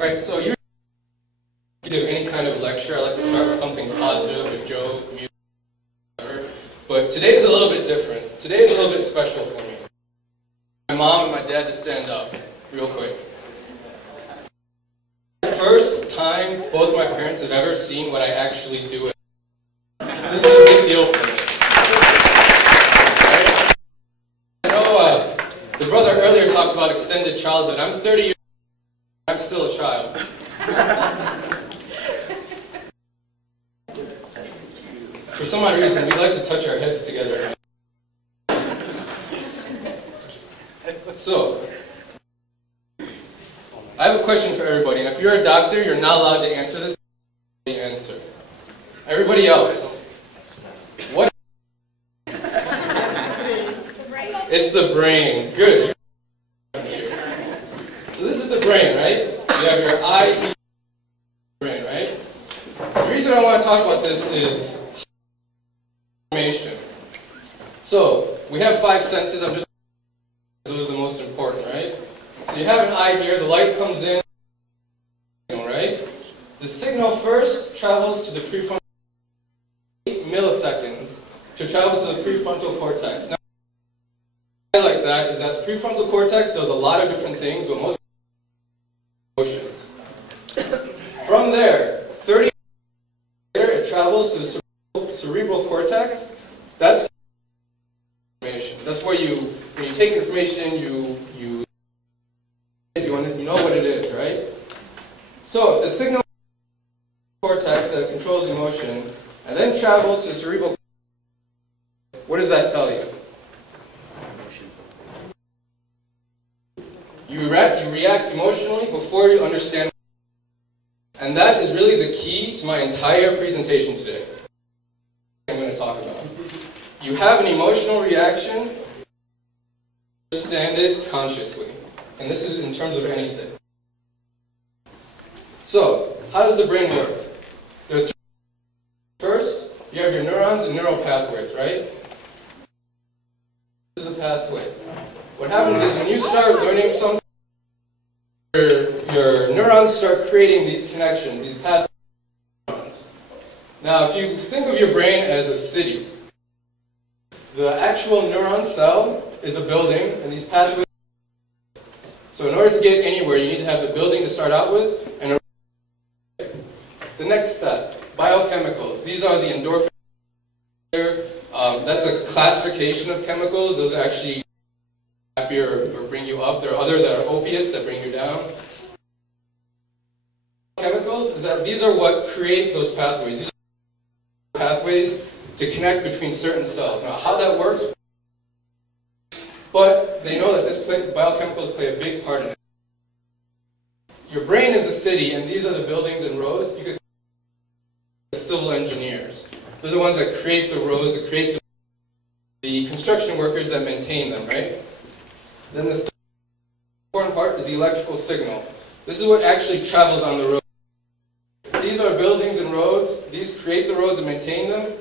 Right, so you give any kind of lecture, I like to start with something positive, a joke, music, whatever. But today is a little bit different. Today is a little bit special for me. My mom and my dad to stand up, real quick. The first time both my parents have ever seen what I actually do. This is a big deal for me. Right? I know the brother earlier talked about extended childhood. I'm 30 years old, I'm still a child. For some odd reason, we like to touch our heads together. So, I have a question for everybody, and if you're a doctor, you're not allowed to answer this. Answer. Everybody else, what? It's the brain. Good. So this is the brain, right? You have your eye, ear, brain, right? The reason I want to talk about this is information. So we have 5 senses. Those are the most important, right? So you have an eye here. The light comes in, right? The signal first travels to the prefrontal 8 milliseconds to travel to the prefrontal cortex. Now, what I like that is that the prefrontal cortex does a lot of different things, but most emotions. From there, 30 later, it travels to the cerebral cortex. That's information. That's where when you take information, you know what it is, right? So if the signal cortex that controls emotion and then travels to cerebral cortex, what does that tell you? You react emotionally before you understand. And that is really the key to my entire presentation today. I'm going to talk about. You have an emotional reaction, understand it consciously. And this is in terms of anything. So, how does the brain work? There are 3. First, you have your neurons and neural pathways, right? This is the pathway. What happens is when you start learning something, your neurons start creating these connections, these pathways. Now, if you think of your brain as a city, the actual neuron cell is a building, and these pathways. So in order to get anywhere, you need to have the building to start out with, and the next step, biochemicals. These are the endorphins. That's a classification of chemicals. Those are actually happy or bring you up. There are others that are opiates that bring you down. Chemicals, these are what create those pathways. These are pathways to connect between certain cells. Now, how that works, but they know that biochemicals play a big part in it. Your brain is a city, and these are the buildings and roads. You could think of civil engineers. They're the ones that create the roads, that create the construction workers that maintain them, right? Then the third important part is the electrical signal. This is what actually travels on the road. These are buildings and roads. These create the roads and maintain them.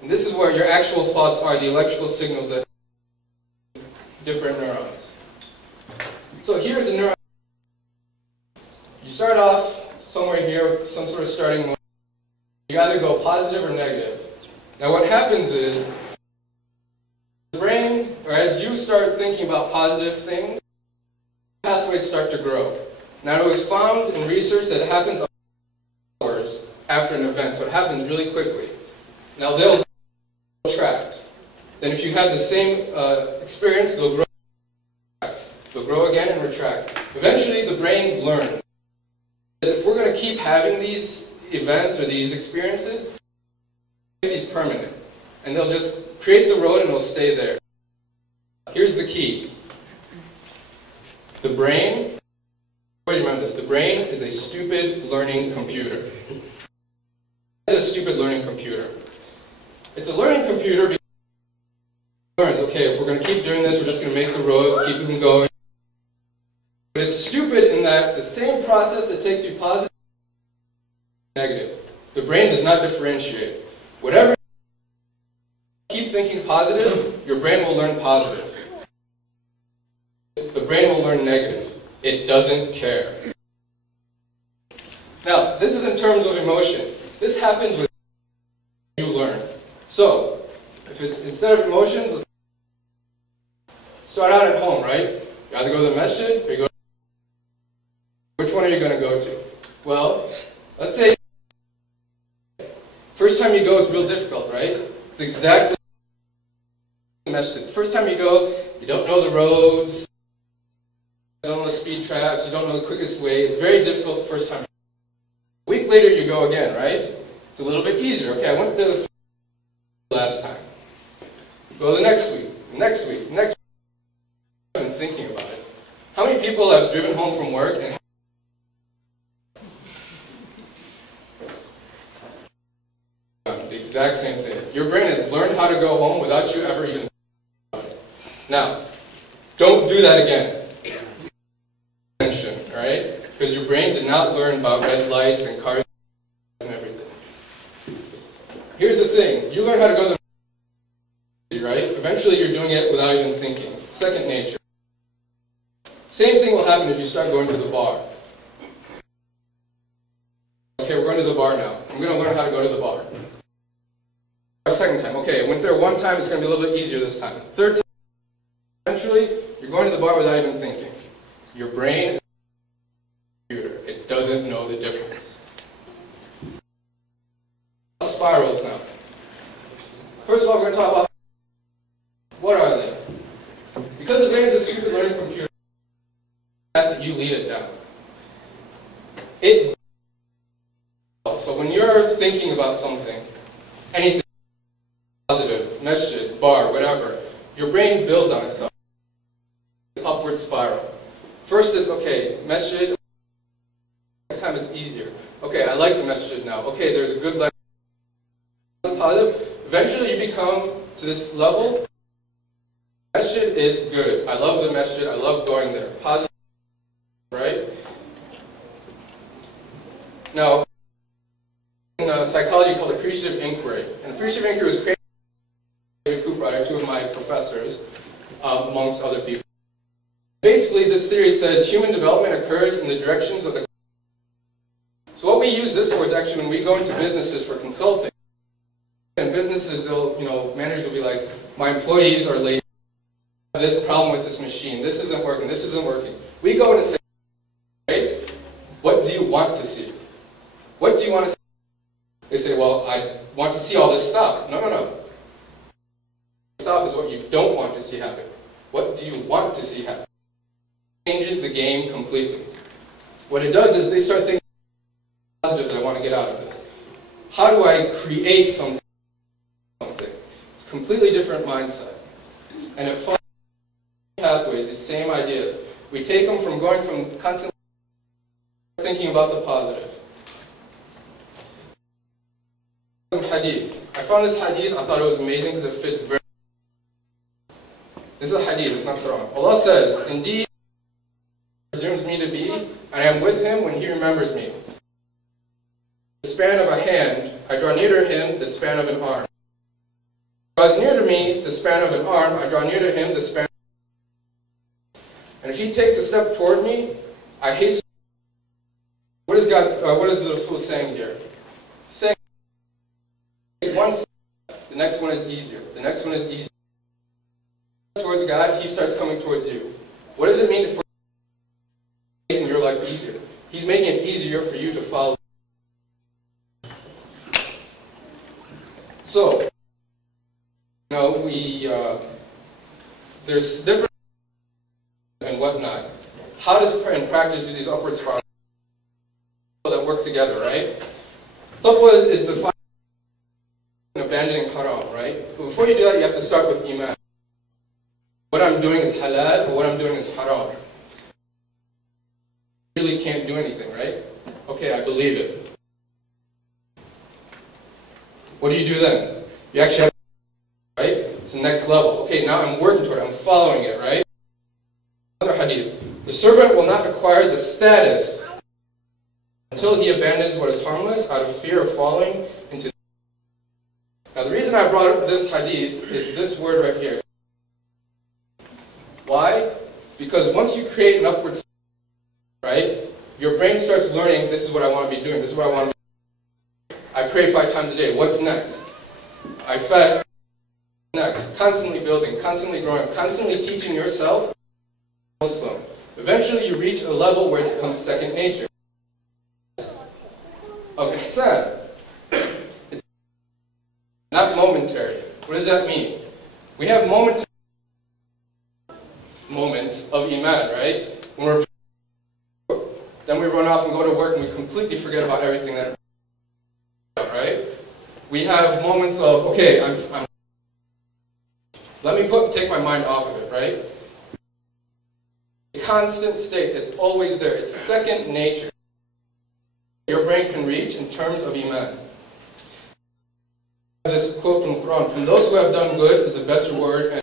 And this is where your actual thoughts are, the electrical signals that different neurons. So here's a neuron. You start off somewhere here with some sort of starting motion. You either go positive or negative. Now what happens is, the brain, or as you start thinking about positive things, pathways start to grow. Now it was found in research that it happens hours after an event, so it happens really quickly. Now they'll retract. Then if you have the same experience, they'll grow. They'll grow again and retract. Eventually the brain learns. If we're going to keep having these events or these experiences, these permanent. And they'll just create the road and it'll stay there. Here's the key. The brain, remember this, the brain is a stupid learning computer. It's a stupid learning computer. It's a learning computer because it learns, okay, if we're going to keep doing this, we're just going to make the roads, keep them going. But it's stupid in that the same process that takes you positive, negative. The brain does not differentiate. Whatever you keep thinking positive, your brain will learn positive. The brain will learn negative. It doesn't care. Now, this is in terms of emotion. This happens with you learn. So, instead of emotions, let's start out at home, right? You either go to the masjid or you go to. Which one are you going to go to? Well, let's say first time you go, it's real difficult, right? It's exactly the masjid. First time you go, you don't know the roads, you don't know the speed traps, you don't know the quickest way. It's very difficult the first time. A week later, you go again, right? It's a little bit easier. Okay, I went there the last time. Go the next week, next week, next week. I've been thinking about it. How many people have driven home from work and the exact same thing? Your brain has learned how to go home without you ever even thinking about it. Now, don't do that again. Right? Because your brain did not learn about red lights and cars and everything. Here's the thing. You learn how to go to the right? Eventually you're doing it without even thinking. Second nature. Same thing will happen if you start going to the bar. Okay, we're going to the bar now. I'm going to learn how to go to the bar. Second time. Okay, I went there one time, it's going to be a little bit easier this time. Third time, eventually, you're going to the bar without even thinking. Your brain is a computer. It doesn't know the difference. Spirals now. First of all, we're going to talk about what are they? Because the brain is a stupid learning computer, that you lead it down. So when you're thinking about something, anything positive, masjid, bar, whatever, your brain builds on itself. It's upward spiral. First it's, okay, masjid, next time it's easier. Okay, I like the messages now. Okay, there's a good level. Positive. Eventually you become to this level. Masjid is good. I love the masjid. I love going there. Positive, right? Now, in psychology called Appreciative Inquiry. And Appreciative Inquiry was created by two of my professors, amongst other people. Basically, this theory says human development occurs in the directions of the. So what we use this for is actually when we go into businesses for consulting. And businesses, managers will be like, my employees are lazy. I have this problem with this machine. This isn't working. This isn't working. We go in and say, hey, what do you want to see? What do you want to see? They say, well, I want to see all this stop. No. Stop is what you don't want to see happen. What do you want to see happen? It changes the game completely. What it does is they start thinking positives I want to get out of this. How do I create something? It's a completely different mindset. And it follows pathways, these same ideas. We take them from going from constantly thinking about the positive. Hadith. I found this hadith, I thought it was amazing because it fits very. This is a hadith, it's not Quran. Allah says, indeed, He presumes me to be, and I am with him when he remembers me. The span of a hand, I draw near to him the span of an arm. He draws near to me the span of an arm, I draw near to him the span of an arm. And if he takes a step toward me, I hasten. What is the Rasul saying here? Saying one step, the next one is easier. The next one is easier. Towards God, He starts coming towards you. What does it mean for making your life easier? He's making it easier for you to follow. So, there's different and whatnot. How does in practice do these upward spirals that work together, right? Taqwa is defined in abandoning haram, right? But before you do that, you have to start with iman. What I'm doing is halal, or what I'm doing is haram. You really can't do anything, right? Okay, I believe it. What do you do then? You actually have, right? It's the next level. Okay, now I'm working toward it. I'm following it, right? Another hadith. The servant will not acquire the status until he abandons what is harmless out of fear of falling into. Now the reason I brought up this hadith is this word right here. Why? Because once you create an upward spiral, right? Your brain starts learning, this is what I want to be doing, this is what I want to be doing. I pray 5 times a day, what's next? I fast, next? Constantly building, constantly growing, constantly teaching yourself Muslim. Eventually you reach a level where it becomes second nature. Of ihsan. It's not momentary. What does that mean? We have moments of iman, right? When then we run off and go to work and we completely forget about everything that, right? We have moments of, okay, let me take my mind off of it, right? Constant state, it's always there, it's second nature. Your brain can reach in terms of iman. This quote from the Quran, from those who have done good is the best reward, and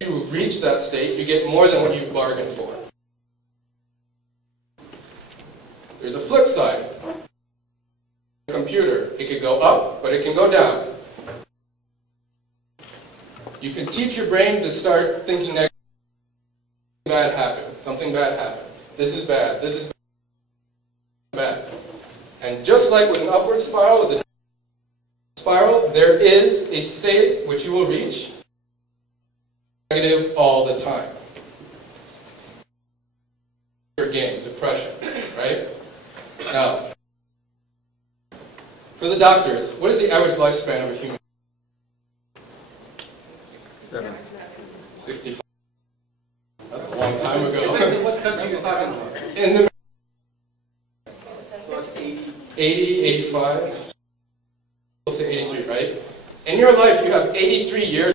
if you reach that state, you get more than what you bargained for. There's a flip side. The computer, it could go up, but it can go down. You can teach your brain to start thinking negative. Bad happened. Something bad happened. This is bad. This is bad. And just like with an upward spiral, with a spiral, there is a state which you will reach negative all the time. Your game, depression, right? Now, for the doctors, what is the average lifespan of a human? 65. That's a long time ago. What country are you talking about? In the 80, 85, we'll say 83, right? In your life, you have 83 years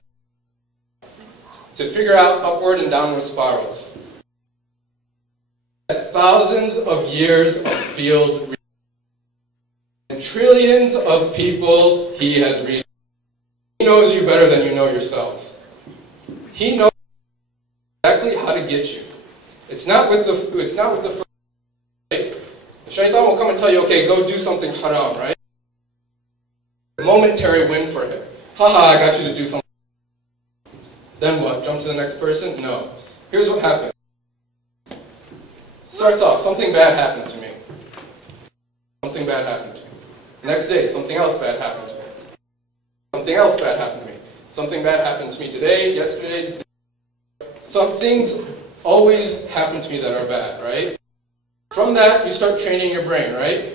to figure out upward and downward spirals. Thousands of years of field research. And trillions of people he has researched. He knows you better than you know yourself. He knows exactly how to get you. It's not with the first, right? The shaitan will come and tell you, okay, go do something haram, right? Momentary win for him. Haha, I got you to do something. Then what? Jump to the next person? No. Here's what happens. Starts off, something bad happened to me. Something bad happened to me. Next day, something else bad happened to me. Something else bad happened to me. Something bad happened to me today, yesterday. Some things always happen to me that are bad, right? From that, you start training your brain, right?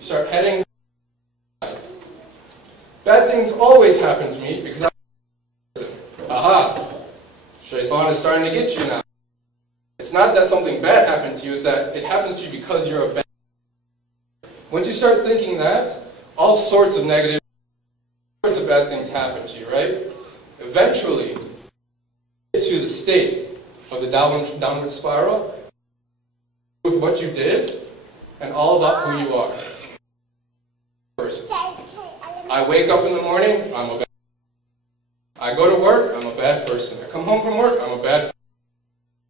You start heading. Bad things always happen to me because aha, shaitan is starting to get you now. It's not that something bad happened to you, it's that it happens to you because you're a bad. Once you start thinking that, all sorts of negative, all sorts of bad things happen to you, right? Eventually, you get to the state of the downward spiral with what you did and all about who you are. Person. I wake up in the morning, I'm a bad person. I go to work, I'm a bad person. I come home from work, I'm a bad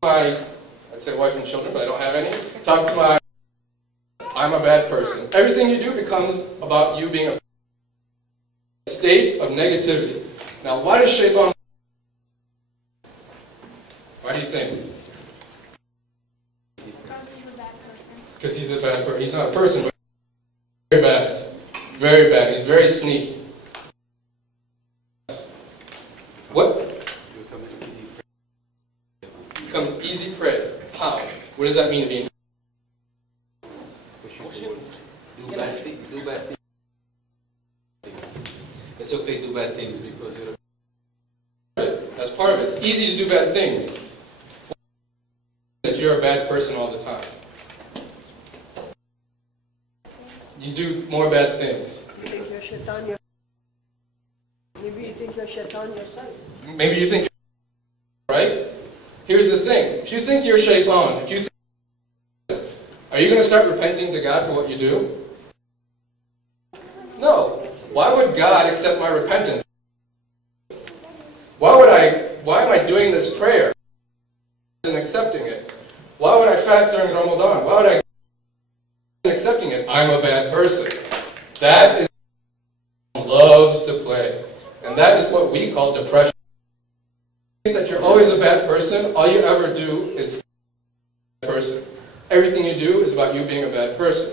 person. I'd say wife and children, but I don't have any. Talk to I'm a bad person. Everything you do becomes about you being a state of negativity. Now, why does shaitan? Why do you think? Because he's a bad person. Because he's a bad person. He's not a person, but very bad. Very bad. He's very sneaky. What? Become easy prey. How? What does that mean to be? Do bad things. It's okay to do bad things because you're That's part of it. It's easy to do bad things. That you're a bad person all the time. You do more bad things. You think you're shaitan yourself. Maybe you think you're shaitan yourself. Maybe you think you're right? Here's the thing. If you think you're shaitan, are you going to start repenting to God for what you do? No. Why would God accept my repentance? Why am I doing this prayer and accepting it? Why would I fast during Ramadan? Why would I accepting it? I'm a bad person. That is what loves to play. And that is what we call depression. You think that you're always a bad person, all you ever do is a bad person. Everything you do is about you being a bad person.